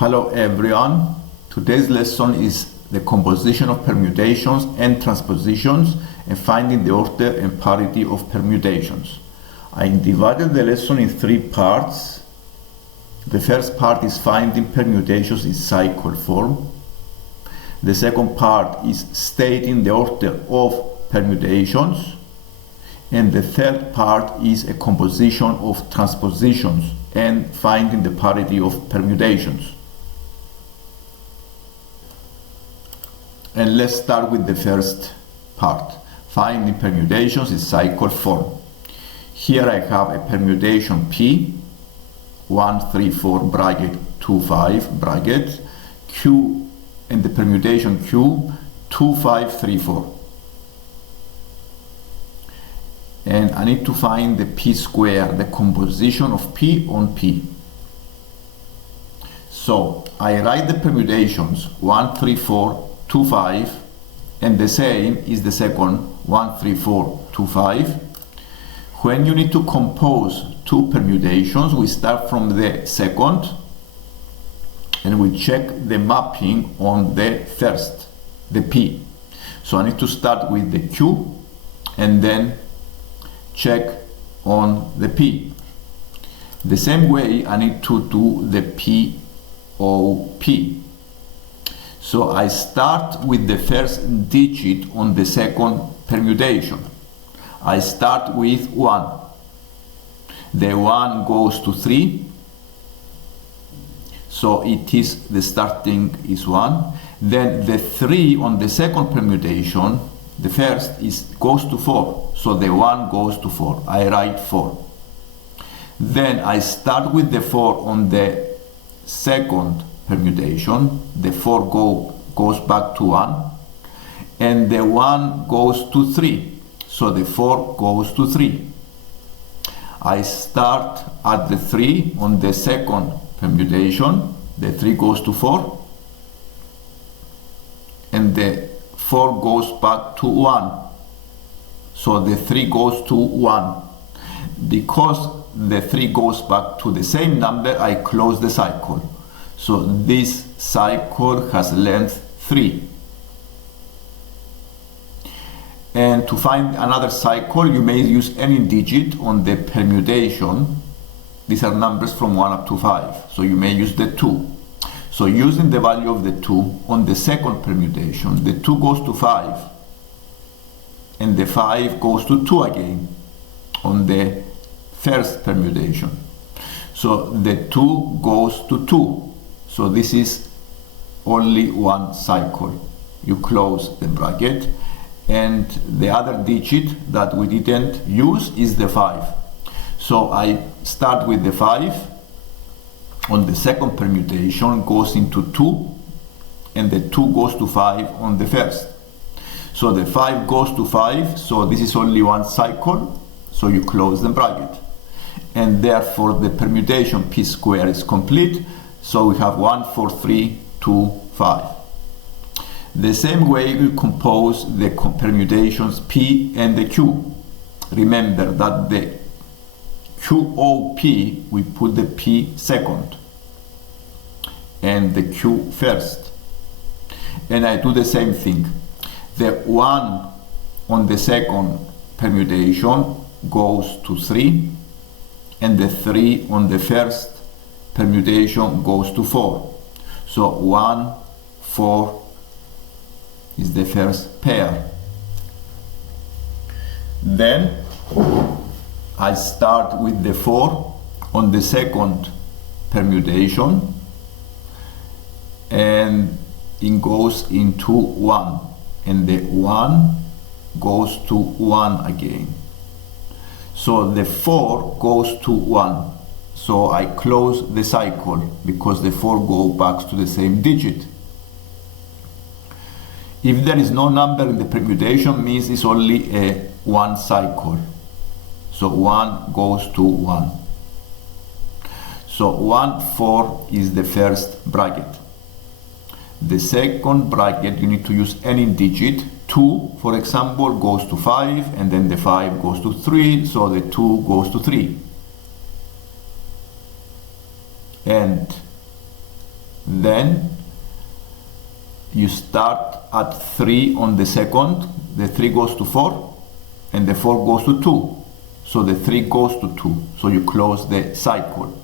Hello everyone. Today's lesson is the composition of permutations and transpositions and finding the order and parity of permutations. I divided the lesson in three parts. The first part is finding permutations in cycle form. The second part is stating the order of permutations. And the third part is a composition of transpositions and finding the parity of permutations. And let's start with the first part, finding permutations in cycle form. Here I have a permutation P, 1, 3, 4, bracket, 2, 5, bracket, Q, and the permutation Q, 2, 5, 3, 4. And I need to find the P square, the composition of P on P. So I write the permutations 1, 3, 4, 2, 5, and the same is the second 1, 3, 4, 2, 5. When you need to compose two permutations, we start from the second and we check the mapping on the first, the P. So I need to start with the Q and then check on the P. The same way I need to do the POP. So I start with the first digit on the second permutation. I start with 1. The 1 goes to 3. So it is the starting is 1. Then the 3 on the second permutation, the first goes to 4. So the 1 goes to 4. I write 4. Then I start with the 4 on the second permutation. The 4 goes back to 1. And the 1 goes to 3. So the 4 goes to 3. I start at the 3 on the second permutation. The 3 goes to 4. And the 4 goes back to 1. So the 3 goes to 1. Because the 3 goes back to the same number, I close the cycle. So this cycle has length 3. And to find another cycle, you may use any digit on the permutation. These are numbers from 1 up to 5. So you may use the 2. So using the value of the 2 on the second permutation, the 2 goes to 5. And the 5 goes to 2 again on the first permutation. So the 2 goes to 2. So this is only one cycle. You close the bracket. And the other digit that we didn't use is the 5. So I start with the 5 on the second permutation, goes into 2, and the 2 goes to 5 on the first. So the 5 goes to 5, so this is only one cycle, so you close the bracket. And therefore the permutation P square is complete, so we have 1, 4, 3, 2, 5. The same way we compose the permutations P and the Q. Remember that the QOP, we put the P second and the Q first. And I do the same thing. The 1 on the second permutation goes to 3 and the 3 on the first permutation goes to 4. So 1, 4 is the first pair. Then I start with the 4 on the second permutation and it goes into 1 and the 1 goes to 1 again. So the 4 goes to 1. So I close the cycle because the 4 goes back to the same digit. If there is no number in the permutation, means it's only a one cycle. So 1 goes to 1. So 1, 4 is the first bracket. The second bracket, you need to use any digit. 2, for example, goes to 5, and then the 5 goes to 3, so the 2 goes to 3. And then you start at 3 on the second, the 3 goes to 4, and the 4 goes to 2. So the 3 goes to 2, so you close the cycle.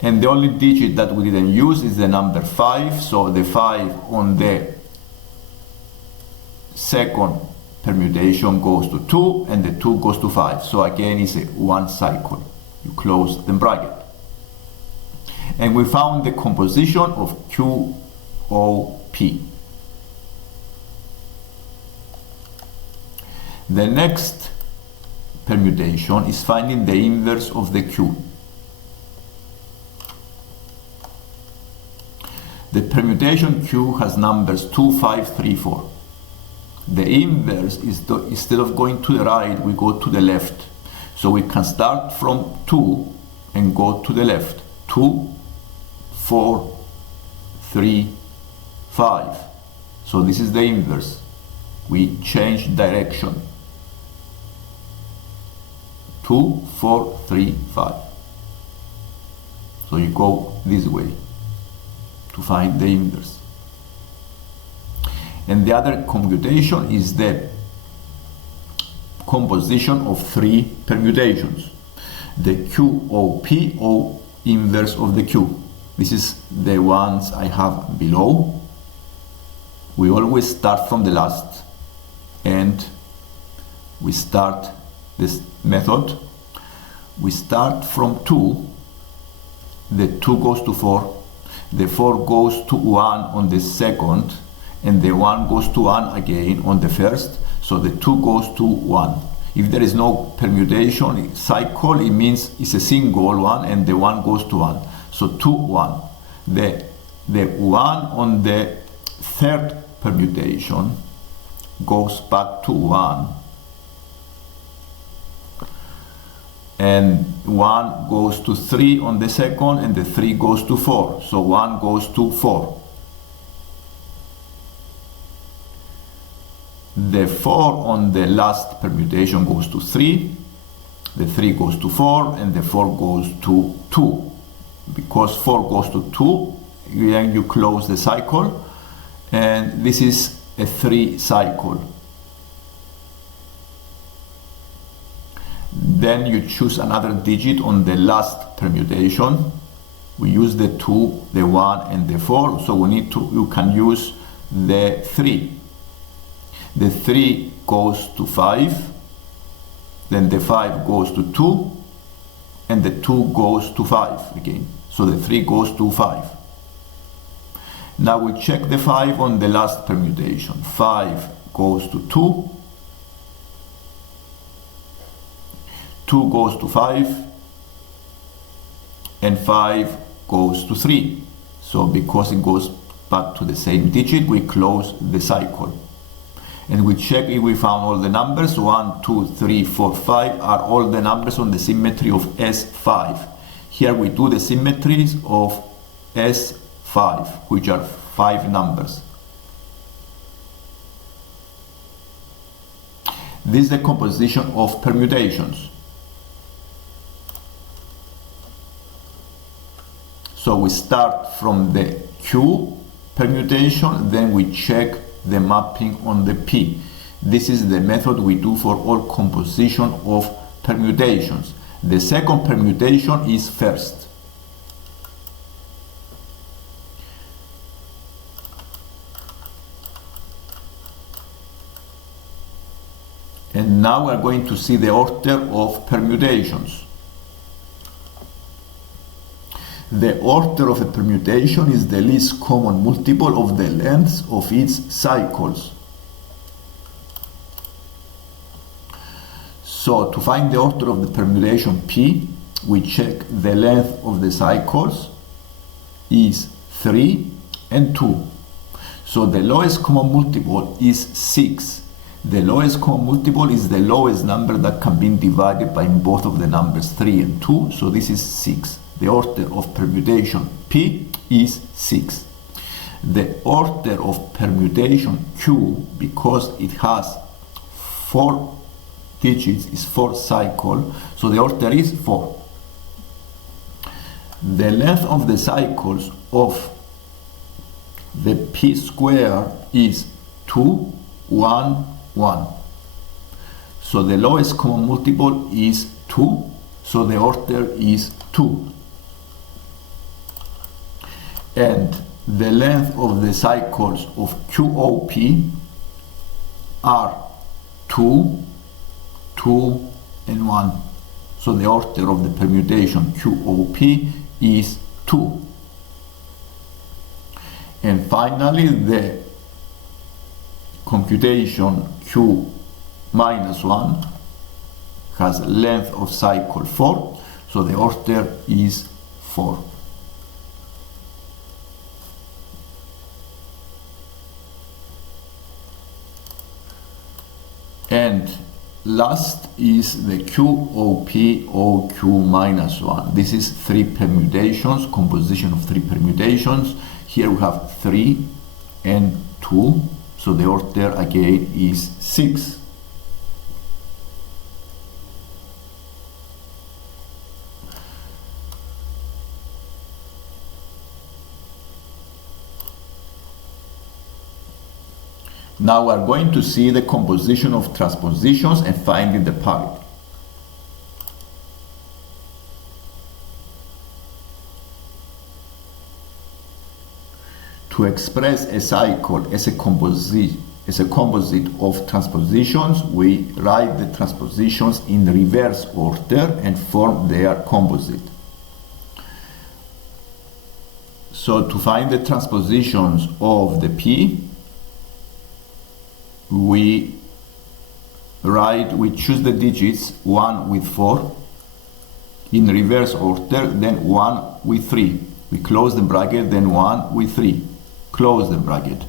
And the only digit that we didn't use is the number 5, so the 5 on the second permutation goes to 2, and the 2 goes to 5. So again, it's a 1 cycle. You close the bracket. And we found the composition of QOP. The next permutation is finding the inverse of the Q. The permutation Q has numbers 2, 5, 3, 4. The inverse is instead of going to the right, we go to the left. So we can start from 2 and go to the left. 2, 4, 3, 5. So this is the inverse. We change direction. 2, 4, 3, 5. So you go this way to find the inverse. And the other computation is the composition of 3 permutations. The QOP or inverse of the Q. This is the ones I have below. We always start from the last, and we start this method. We start from 2, the 2 goes to 4, the 4 goes to 1 on the second, and the 1 goes to 1 again on the first, so the 2 goes to 1. If there is no permutation cycle, it means it's a single one and the 1 goes to 1. So 2, 1. The 1 on the third permutation goes back to 1, and 1 goes to 3 on the second, and the 3 goes to 4. So 1 goes to 4. The 4 on the last permutation goes to 3, the 3 goes to 4, and the 4 goes to 2. Because 4 goes to 2, then you close the cycle, and this is a 3 cycle. Then you choose another digit on the last permutation. We use the 2, the 1, and the 4, so you can use the 3. The 3 goes to 5, then the 5 goes to 2, and the 2 goes to 5 again. So the 3 goes to 5. Now we check the 5 on the last permutation. 5 goes to 2, 2 goes to 5, and 5 goes to 3. So because it goes back to the same digit, we close the cycle. And we check if we found all the numbers. 1, 2, 3, 4, 5 are all the numbers on the symmetry of S5. Here we do the symmetries of S5, which are 5 numbers. This is the composition of permutations. So we start from the Q permutation, then we check the mapping on the P. This is the method we do for all composition of permutations. The second permutation is first. And now we are going to see the order of permutations. The order of a permutation is the least common multiple of the lengths of its cycles. So to find the order of the permutation P, we check the length of the cycles is 3 and 2. So the lowest common multiple is 6. The lowest common multiple is the lowest number that can be divided by both of the numbers 3 and 2. So this is 6. The order of permutation P is 6. The order of permutation Q, because it has 4 digits, is 4 cycle, so the order is 4. the length of the cycles of the p square is 2, 1, 1. So the lowest common multiple is 2, so the order is 2. And the length of the cycles of QOP are 2, 2, and 1. So the order of the permutation QOP is 2. And finally, the computation Q minus 1 has length of cycle 4, so the order is 4. And last is the QOP OQ minus 1. This is 3 permutations, composition of 3 permutations. Here we have 3 and 2, so the order again is 6. Now we are going to see the composition of transpositions and finding the parity. To express a cycle as a composite of transpositions, we write the transpositions in reverse order and form their composite. So to find the transpositions of the P, we choose the digits 1 with 4 in reverse order, then 1 with 3. We close the bracket, then 1 with 3. Close the bracket.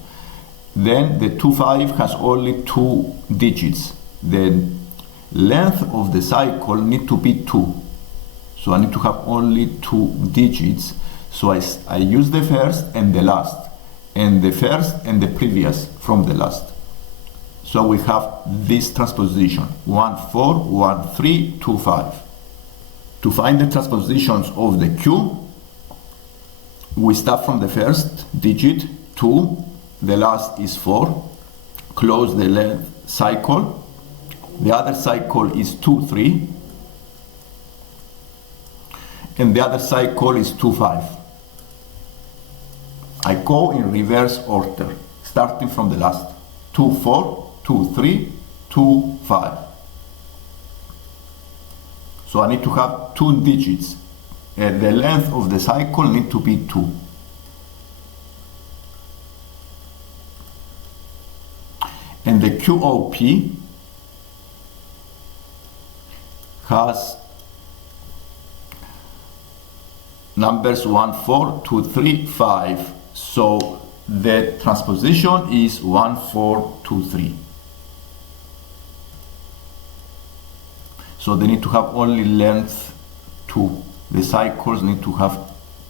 Then the 2, 5 has only 2 digits. The length of the cycle need to be 2. So I need to have only 2 digits. So I use the first and the last, and the first and the previous from the last. So we have this transposition, 1, 4, 1, 3, 2, 5. To find the transpositions of the Q, we start from the first digit, 2, the last is 4, close the length cycle, the other cycle is 2, 3, and the other cycle is 2, 5. I go in reverse order, starting from the last, 2, 4, 2, 3, 2, 5. So I need to have 2 digits. The length of the cycle need to be 2. And the QOP has numbers 1, 4, 2, 3, 5. So the transposition is 1, 4, 2, 3. So they need to have only length 2. The cycles need to have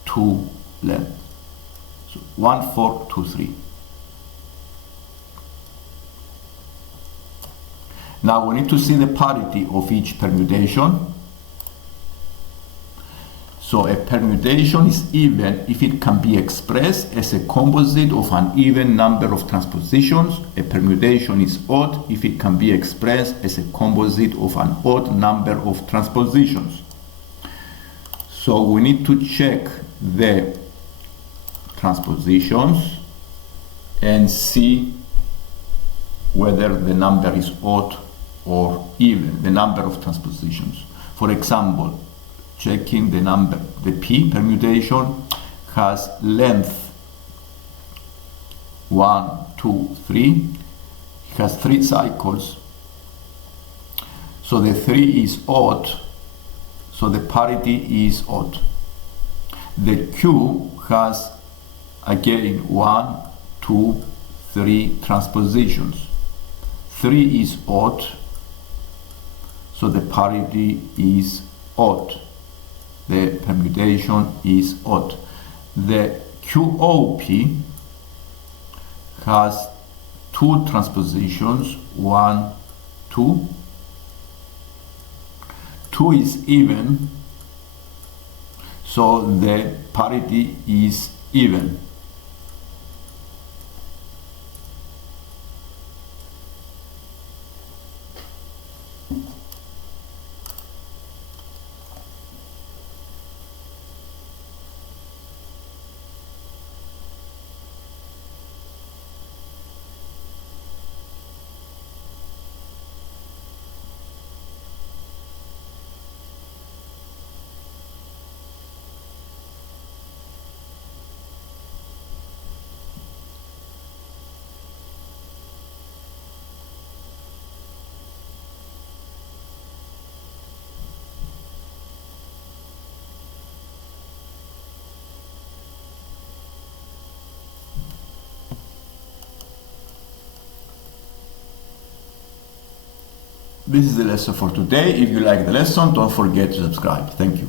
2 length. So 1, 4, 2, 3. Now we need to see the parity of each permutation. So a permutation is even if it can be expressed as a composite of an even number of transpositions. A permutation is odd if it can be expressed as a composite of an odd number of transpositions. So we need to check the transpositions and see whether the number is odd or even, the number of transpositions. For example, checking the number, the P permutation has length 1, 2, 3. It has 3 cycles. So the 3 is odd. So the parity is odd. The Q has again 1, 2, 3 transpositions. 3 is odd. So the parity is odd. The permutation is odd. The QOP has 2 transpositions, 1, 2. 2 is even, so the parity is even. This is the lesson for today. If you like the lesson, don't forget to subscribe. Thank you.